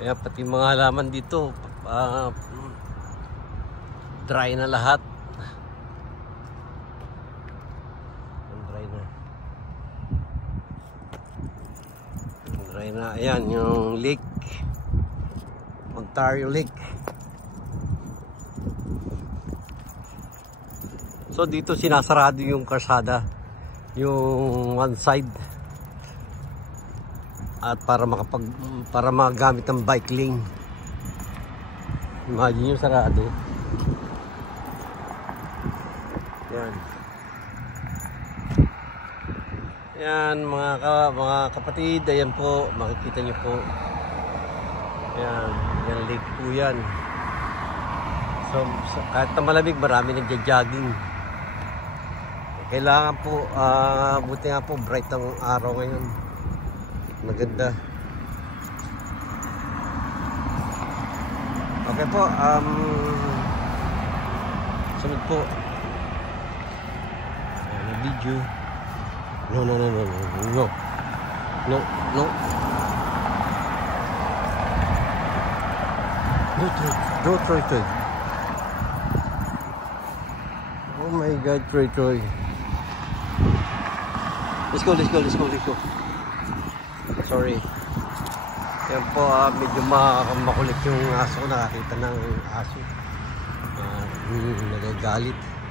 Kaya pati mga halaman dito dry na lahat. Dry na. Ayan yung lake, Ontario Lake. So dito sinasarado yung kalsada, yung one side, at para magamit ang bike lane. Imagine yung sarado. Yan. Yan mga kapatid, ayan po, makikita niyo po. Yan, yan lake po yan. So kahit na malamig, marami nagja-jogging. Kailangan po, buti nga po bright ang araw ngayon. Maganda. Okay po, sunod po. Ayan, video. No. Don't try. Oh my God, Troy. Let's go. Sorry. Yan po, medyo makulit yung aso ko. Nakakita ng aso. Nagagalit.